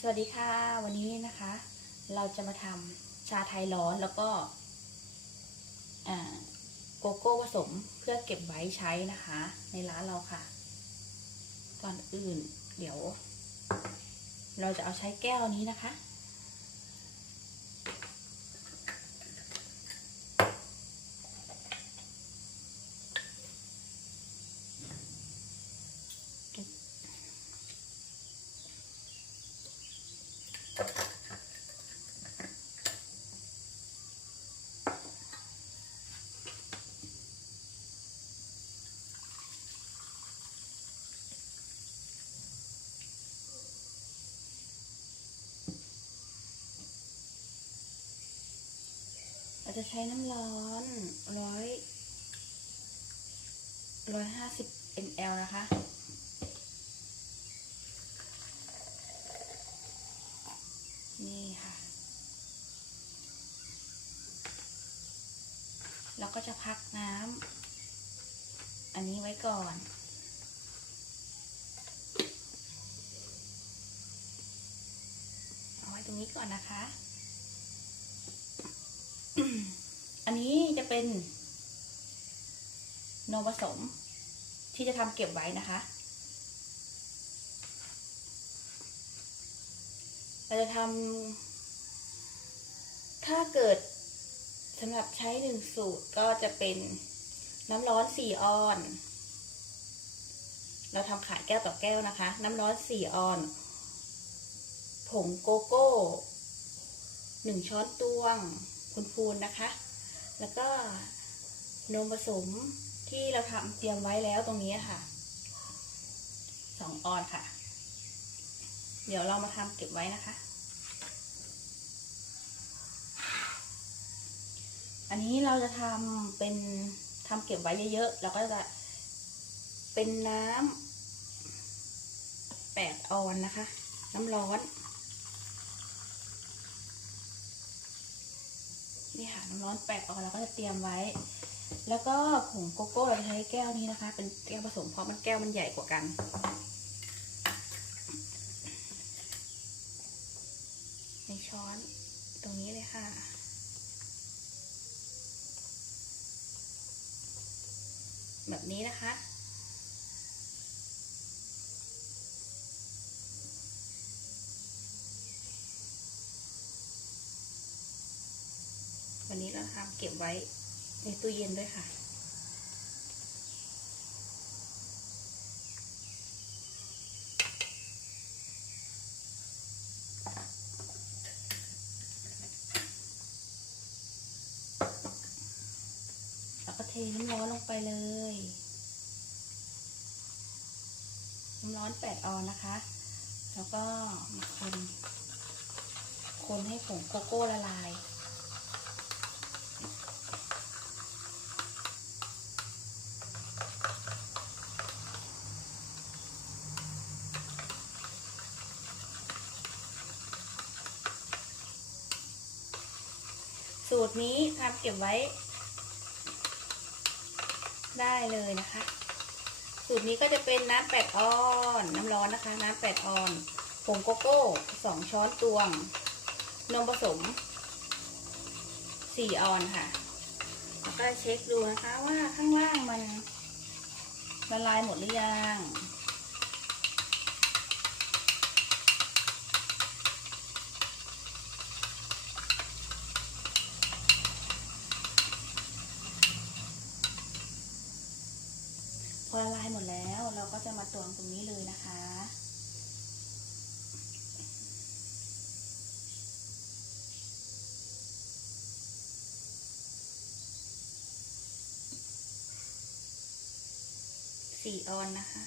สวัสดีค่ะ วันนี้นะคะ เราจะมาทำชาไทยร้อนแล้วก็โกโก้ผสมเพื่อเก็บไว้ใช้นะคะ ในร้านเราค่ะ ก่อนอื่น เดี๋ยว เราจะเอาใช้แก้วนี้นะคะ จะใช้น้ำร้อนร้อยร้อยห้าสิบ ml นะคะ นี่ค่ะ เราก็จะพักน้ำอันนี้ไว้ก่อนเอาไว้ตรงนี้ก่อนนะคะอันนี้จะ เป็นนมผสม ที่จะทำเก็บไว้นะคะ เราจะทำถ้าเกิดสำหรับใช้หนึ่งสูตรก็จะเป็นน้ำร้อนสี่ออน เราทำขายแก้วต่อแก้วนะคะ น้ำร้อนสี่ออน ผงโกโก้หนึ่งช้อนตวงพูนๆนะคะ แล้วก็นมผสมที่เราทำเตรียมไว้แล้วตรงนี้ค่ะสองออนค่ะ เดี๋ยวเรามาทำเก็บไว้นะคะ อันนี้เราจะทำเป็นทำเก็บไว้เยอะๆเราก็จะเป็นน้ำแปดออนนะคะ น้ำร้อน น้ำร้อนแปะออนเราก็จะเตรียมไว้ แล้วก็ผงโกโก้เราจะใช้แก้วนี้นะคะ เป็นแก้วผสมเพราะมันแก้วมันใหญ่กว่ากัน ในช้อนตรงนี้เลยค่ะ แบบนี้นะคะ วันนี้เราทำเก็บไว้ในตู้เย็นด้วยค่ะ แล้วก็เทน้ำร้อนลงไปเลย น้ำร้อนแปดออนนะคะ แล้วก็มาคน คนให้ผงโกโก้ละลาย สูตรนี้ทำเก็บไว้ ได้เลยนะคะ สูตรนี้ก็จะเป็นน้ำแปดออน น้ำร้อนนะคะ น้ำแปดออนผงโกโก้สองช้อนตวง นมผสมสี่ออนค่ะแล้วก็เช็คดูนะคะว่าข้างล่างมันละลายหมดหรือยัง ละลายหมดแล้ว เราก็จะมาตวงตรงนี้เลยนะคะ สี่ออนนะคะ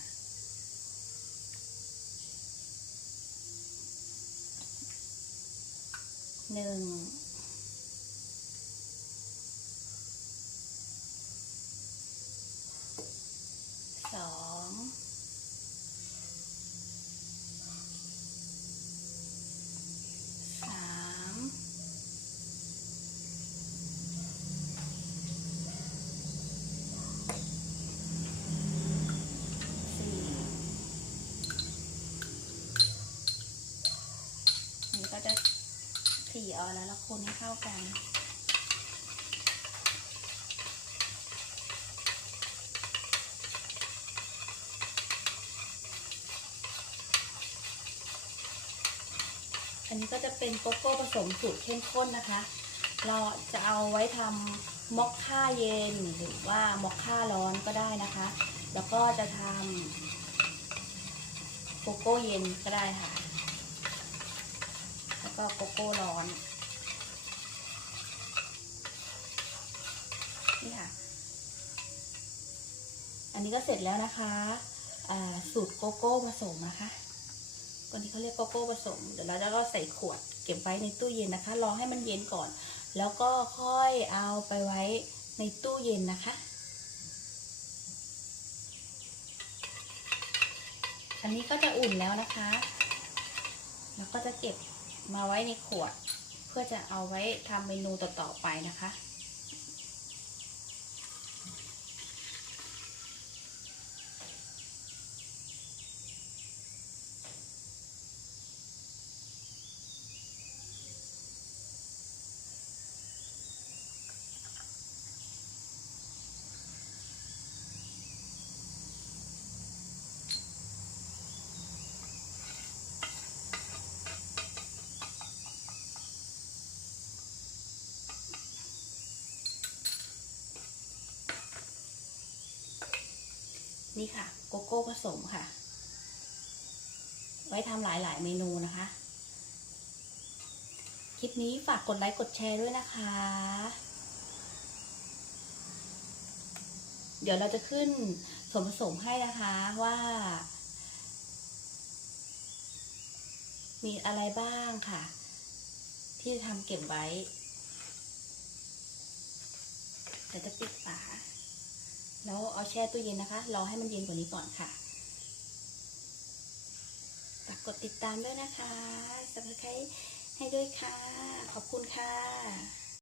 หนึ่ง องสามสี่นี่ก็จะสี่ออนแล้วแล้วคนให้เข้ากัน อันนี้ก็จะเป็นโกโก้ผสมสูตรเข้มข้นนะคะ เราจะเอาไว้ทำมอคค่าเย็นหรือว่ามอคค่าร้อนก็ได้นะคะ แล้วก็จะทำโกโก้เย็นก็ได้ค่ะ แล้วก็โกโก้ร้อนนี่ค่ะ อันนี้ก็เสร็จแล้วนะคะ สูตรโกโก้ผสมนะคะ ตัวนี้เขาเรียกโกโก้ผสม เดี๋ยวเราจะก็ใส่ขวดเก็บไว้ในตู้เย็นนะคะ รอให้มันเย็นก่อน แล้วก็ค่อยเอาไปไว้ในตู้เย็นนะคะ อันนี้ก็จะอุ่นแล้วนะคะ แล้วก็จะเก็บมาไว้ในขวด เพื่อจะเอาไว้ทำเมนูต่อๆไปนะคะ นี่ค่ะ โกโก้ผสมค่ะ ไว้ทำหลายๆเมนูนะคะ คลิปนี้ฝากกดไลค์กดแชร์ด้วยนะคะ เดี๋ยวเราจะขึ้นส่วนผสมให้นะคะว่า มีอะไรบ้างค่ะ ที่จะทำเก็บไว้เดี๋ยวจะปิด แล้วเอาแช่ตู้เย็นนะคะ รอให้มันเย็นกว่านี้ก่อนค่ะฝากกดติดตามด้วยนะคะสับสไครให้ด้วยค่ะ ขอบคุณค่ะ